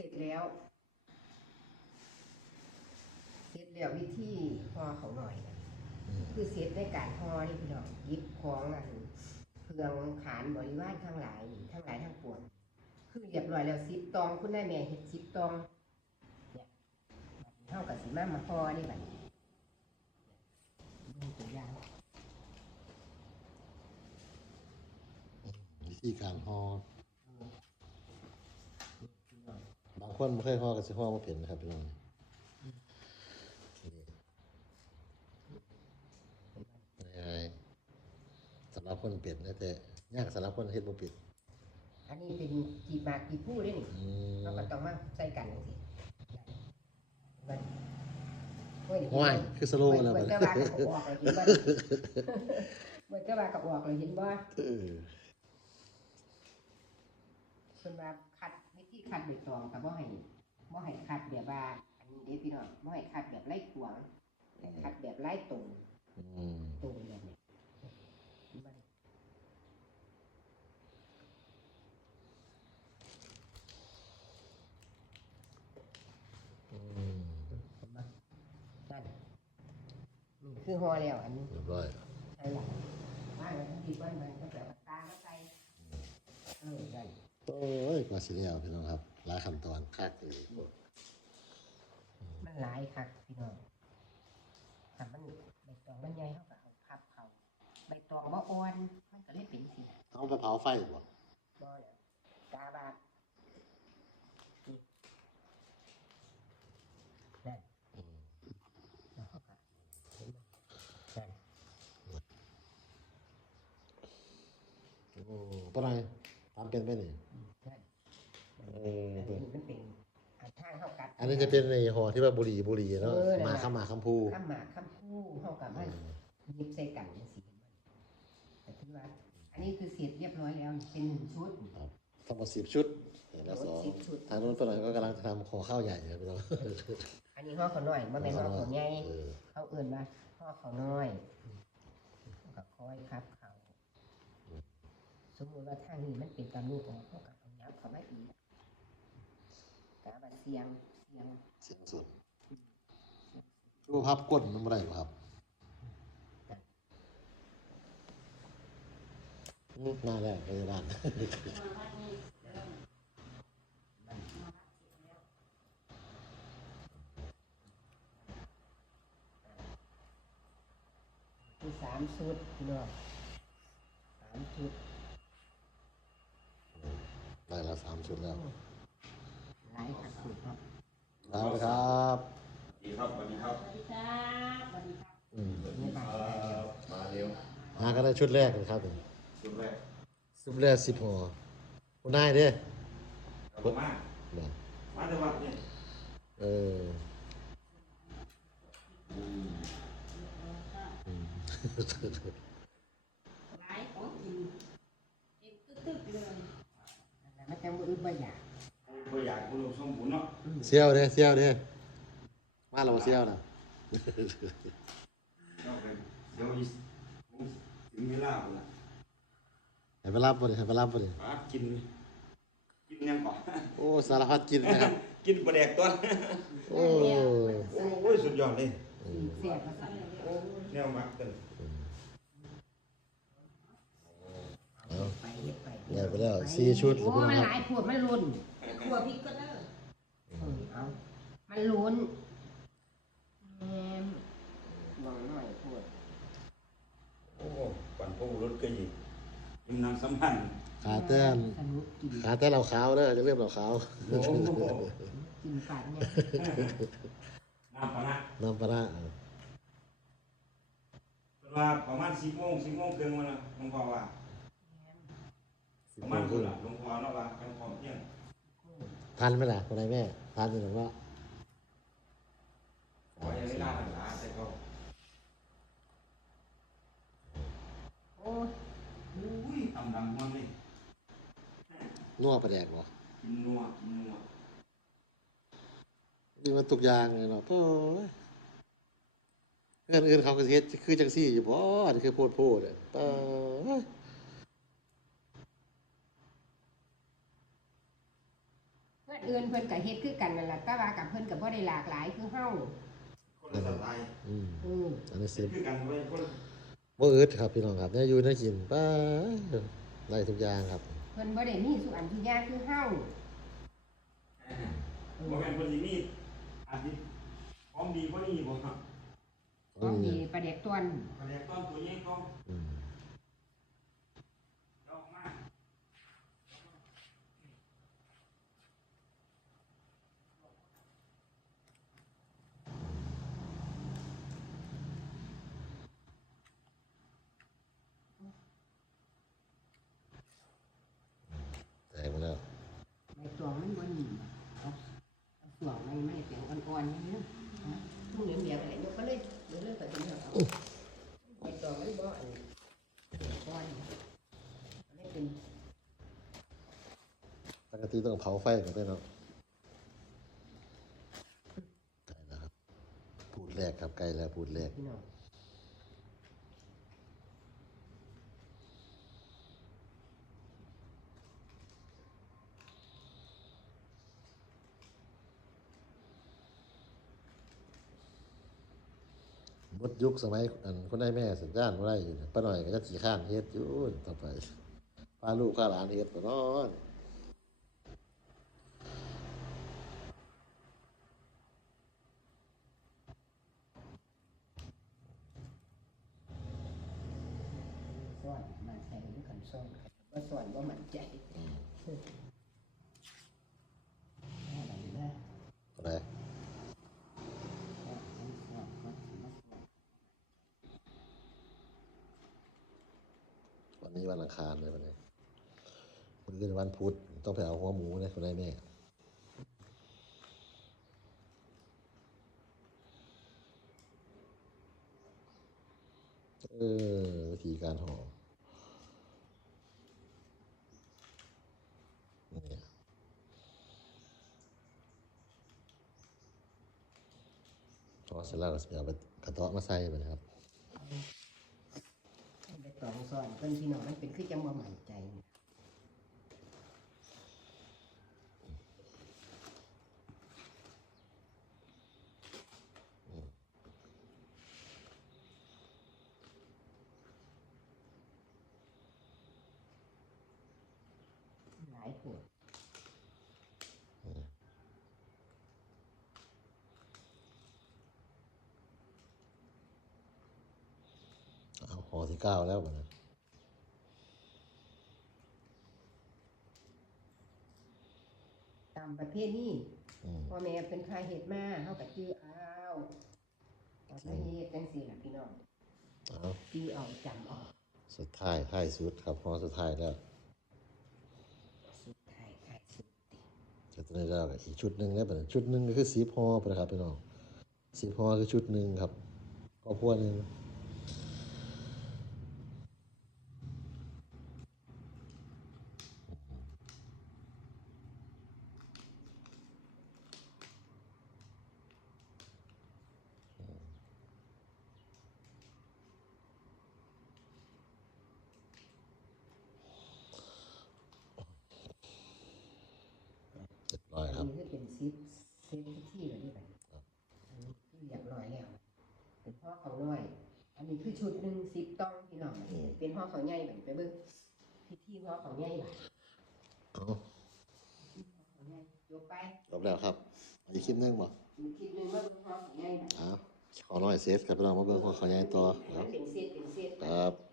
ร็จแล้วเสร็จแล้ววิธีห่อเขาหน่อยนะคือเสร็จในการห่อนี่พี่น้องยิบของอันเครื่องขานบริวารทั้งหลายทั้งหลายทั้งปวงคือเรียบร้อยแล้วสิบตองคุณนายแม่เห็ดสิบตองเนี่ยเท่ากับสีมามาห่อนี่แบบนี้ดูตัวอย่างวิธีการห่อ บาง คนไม่เคยห่อกับสิห่อมาเป็นนะครับพี่น้องนี่ง่ายๆสำหรับคนเป็ดนะแต่ยากสำหรับคนเฮ็ดบ่เป็ดอันนี้เป็นกีบหมากกีบผู้ด้วยนี่อืมเราก็ต้องมาใส่กันสิมันโอ้ยห้วยคือสโลว์แล้วเมื่บัอดเจ้าว่ากับออกเลยเห็นบ่เมื่อเจ้าว่ากับออกเลยเห็นบ่ เออ เพิ่นว่า คัดวิธีคัดใบตองก็บ่ให้บ่ให้คัดแบบว่าอันนี้เด้พี่น้องบ่ให้คัดแบบไล่ขวางให้คัดแบบไล่ตรงอืมตรงแบบนี้เห็นบ่อืมเห็นบ่นั่นนี่คือห่อแล้วอันนี้เรียบร้อยใช่หลังบ้านมันดีกว่ามันก็แบบตาก็ใส่เออได้ โอ้ยกว่าสิแล้วพี่น้องครับหลายขั้นตอนคักเลยมันหลายคักพี่น้องถ้ามันใบตองมันใหญ่เท่ากับเอาพับเขาใบตองบ่อ่อนมันก็เลยเป็นสิเอาไปเผาไฟบ่บ่เลยกาบาดนี่นั่นอืมแล้วเขาก็เห็นบ่นั่นโอ้ปานใดตามเป็นไปนี่นั่น เออ อันนี้มันเป็นอันทางเข้ากัด อันนี้จะเป็นในห่อที่ว่าบุหรี่บุหรี่เนาะเออนั่นมาแหละข้ามมาคำพูข้ามหมากข้ามผู้เข้ากับมันหยิบใส่กันจังซี่แต่ถือว่า อันนี้คือเสร็จเรียบร้อยแล้วเป็นหนึ่งชุดทั้งหมดสิบชุดเห็นแล้วสองสิบชุด ทางนู้นฝรั่งก็กำลังจะทำขอข้าวใหญ่ครับพี่น้องอันนี้ห่อเขาน้อยมันเป็นห่อเขาใหญ่เออเขาเอื่นว่าห่อเขาน้อยเขาก็ค่อยครับเขาสมมติว่าทางนี้มันเป็นตะลูกออกเขาก็เอายับเขามาอีกกะว่าเสียง เสียงเสียงสุดรูปภาพก้นมันไม่ได้หรอครับอืมมาแล้วพยาบาลคือสามชุดพี่น้องสามชุดได้แล้วสามชุดแล้วหลายขัดสุดเนาะเอาละ ครับสวัสดีครับสวัสดีครับสวัสดีครับสวัสดีครับอืมนี่บ่ายแล้วมาเร็วมาก็ได้ชุดแรกเลยครับชุดแรกชุดแรกสิบห่อคุณนายเด้กลับมาบอกมาแต่วัดเนี่ยเอออืมอืมหลายของกินเต็มตึ๊กๆเลยมันจะมือบ่อยาก ตัวอย่างคุณสมบูรณ์เนาะเซี่ยวเด้เซี่ยวเด้มาเราเซี่ยวนะก็เป็นเดี๋ยวอีกถึงเวลาแล้วให้ไปรับบ่ดิให้ไปรับบ่ดิปากิน กินยังก่อนโอ้สารพัดกินนะครับ กินปลาแดกตัวโอ้โอ้ยสุดยอดเลยเสียภาษาโอ้แนวมักกันเอาไปเฮ็ดไปได้ไปแล้วสี่ชุดโอ้พี่น้องมันครับหลายพวกมันลุ้น ครัวพริกก็เด้อเออเอามันลุ้นแหมมองหน่อยพวกโอ้ปั่นพวกรถก็ยิงกินน้ำสัมพันธ์ขาแต้มสนุกกินขาแต้มเราขาวเด้อจะเรียกเราขาวโอ้โหกินปากเนี่ยน้ำปลานะน้ำปลาร้าเวลาประมาณสิบโมงสิบโมงครึ่งวันละหลวงพ่อว่าสิบประโมมาณงคคุรึ่ณงล่ะหลวงพ่อเนาะว่าเป็นความเที่ยง ทานไหมล่ะคนไหนแม่ทานอยู่หรือว่าขอให้เวลาหลาแต่ก็โอ้ยอุ้ยตำดังมันนี่นัวปลาแดกบ่กินนัวกินนัวนี่มันทุกอย่างเลยเนาะโอ้ยเงินอื่นเขาก็สิเฮ็ดคือจังซี่อยู่บ่อันนี้คือโพดโพดอะเอ้ยเพื่อน น อื่นเพิ่นก็เฮ็ดคือกันนั่นล่ะแต่ว่ากับเพิ่นก็บ่ได้หลากหลายคือเฮาคนละสไตล์อืมอืออันนี้สิคือกันเว้ยคนบ่อึดครับพี่น้องครับเนี่ยอยู่ได้กินป้าได้ทุกอย่างครับเพิ่นบ่ได้มีสุอันทุกอย่างคือเฮาบ่แม่นคนที่มีอาจสิของดีกว่านี้บ่ครับของดีประเด็กตวนคะแนนต้นตัวใหญ่เขาอืม เอาออกมา แตกไปแล้ว ใบตองมันบ่นิ่มเอาเอาสวงไม่ไม่เสียงอ่อนนี่นะทุกเหลี่ยมๆอะไรยกก็เลยยวเลยก็สิเอาใบตองมันบ่อันอ่อนเลยเป็นปกติต้องเผาไฟกันด้วยเนาะไก่แล้วครับพูดแรกครับไก่แล้วพูดแรกพี่น้อง หมดยุคสมัยอันคนได้แม่สัญญาณบ่ได้อยู่ป้าหน่อยก็จะขี่ข้านเฮ็ดอยู่ต่อไปพาลูกพาหลานเฮ็ดก็นอนซ่อนมันใส่ด้วยกันซ่อนว่าซ่อนว่ามันใจอะไรนะ อะไร วันนี้วันอังคารเลยวันนี้มันคือวันพุธต้องไปเอาหัวหมูเนี่ยคนได้แม่เออวิธีการห่อนี่ห่อเสร็จแล้วก็จะเอาไปกระเตาะมาใส่ไปนะครับ ไปตองซ่อนเพิ่นพี่น้องมันเป็นคือจังบ่มั่นใจหลายปวด เอา ห่อที่เก้าแล้วบัดนะตามประเภทนี้อืมพ่อแม่เป็นพาเฮ็ดมาเฮาก็จื้อเอาว่าพาเฮ็ดจังซี่ล่ะพี่น้องเอาจื้อเอาจำเอาสุดท้ายท้ายสุดครับห่อสุดท้ายแล้วสุดท้ายท้ายสุดจะตัวนี้แล้วก็อีกชุดหนึ่งแล้วบัดนี้ชุดหนึ่งก็คือสีห่อไปนะครับพี่น้องสีห่อคือชุดหนึ่งครับก็พวกหนึ่งเรียบร้อยค อั รับนนี้คือเป็นซิปเซฟพิธีแบบนี้ไปอันนี้คือเรียบร้อยแล้วเป็นห่อเขาวน้อย อันนี้คือชุดหนึ่งซิปต้องพี่น้องอันนี้เป็นห่อเขาวใหญ่แบบไปเบิ่งพิธีห่อเขาวใหญ่บ่ะเอาห่อเขาวใหญ่ยกไปจบแล้วครับอีกคลิปหนึงบ่มีคลิปหนึงว่าเบิ่งห่อเขาวใหญ่น่ะเอาขอน้อยเซฟครับพี่น้องมาเบิ่งของเขาใหญ่ต่อคมัรับนเป็นเซตเป็นเซตครับ